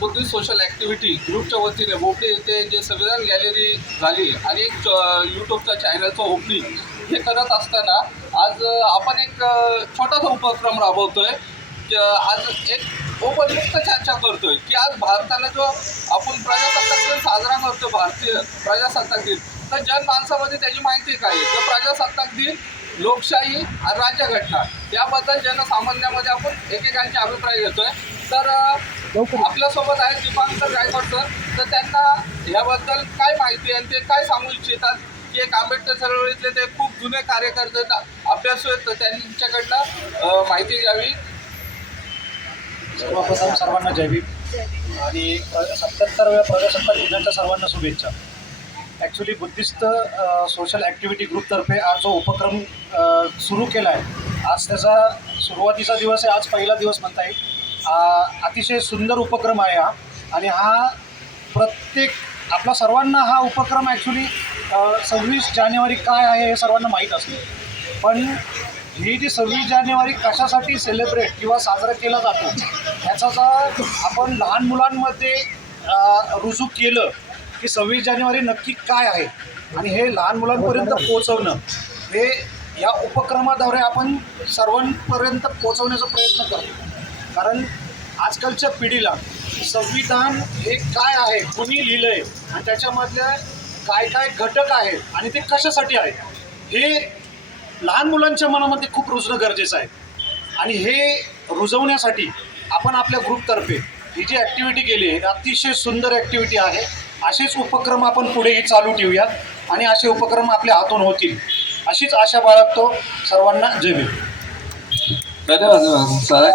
Buddhist social activity ग्रुपच्या वतीने बोपडे येथे जे संविधान गॅलरी झाली आणि एक यूट्यूबचा चॅनलचं ओपनिंग हे करत असताना आज आपण एक छोटासा उपक्रम राबवतोय. आज एक ओपनमुक्त चर्चा करतोय की आज भारताला जो आपण प्रजासत्ताक दिन साजरा करतो, भारतीय प्रजासत्ताक दिन, तर जनमानसामध्ये त्याची माहिती काय आहे. तर प्रजासत्ताक दिन, लोकशाही आणि राज्यघटना याबद्दल जनसामान्यामध्ये आपण एकेकांचे अभिप्राय घेतोय. तर आपल्यासोबत आहेत दीपांकर गायकवाड सर. तर त्यांना याबद्दल काय माहिती आहे आणि ते काय सांगू इच्छितात की एक आंबेडकर चळवळीतले ते खूप जुने कार्यकर्ते अभ्यासू आहेत, तर त्यांच्याकडनं माहिती घ्यावी. सर्वप्रथम सर्वांना जय भीम आणि 77व्या प्रजासत्ताक दिनाच्या सर्वांना शुभेच्छा. ॲक्च्युली बुद्धिस्ट सोशल ॲक्टिव्हिटी ग्रुपतर्फे आज जो उपक्रम सुरू केला आहे, आज त्याचा सुरुवातीचा दिवस आहे. आज पहिला दिवस म्हणता येईल. अतिशय सुंदर उपक्रम आहे हा. आणि हा प्रत्येक आपला सर्वांना हा उपक्रम ॲक्च्युली 26 जानेवारी काय आहे हे सर्वांना माहीत असते. पण ही जी 26 जानेवारी कशासाठी सेलिब्रेट किंवा साजरा केला जातो ह्याचा जर आपण लहान मुलांमध्ये रुजू केलं की 26 जानेवारी नक्की काय आहे आणि हे लहान मुलांपर्यंत पोहोचवणं, हे या उपक्रमाद्वारे आपण सर्वांपर्यंत पोहोचवण्याचा प्रयत्न करतो. कारण आजकालच्या पिढीला संविधान हे काय आहे, कुणी लिहिलं आहे आणि त्याच्यामधले काय काय घटक आहेत आणि ते कशासाठी आहे हे लहान मुलांच्या मनामध्ये खूप रुजणं गरजेचं आहे. आणि हे रुजवण्यासाठी आपण आपल्या ग्रुपतर्फे ही जी ॲक्टिव्हिटी केली आहे अतिशय सुंदर ॲक्टिव्हिटी आहे. असेच उपक्रम आपण पुढेही चालू ठेवूयात आणि असे उपक्रम आपल्या हातून होतील अशीच आशा बाळगतो. सर्वांना जय भीम. धन्यवाद सर.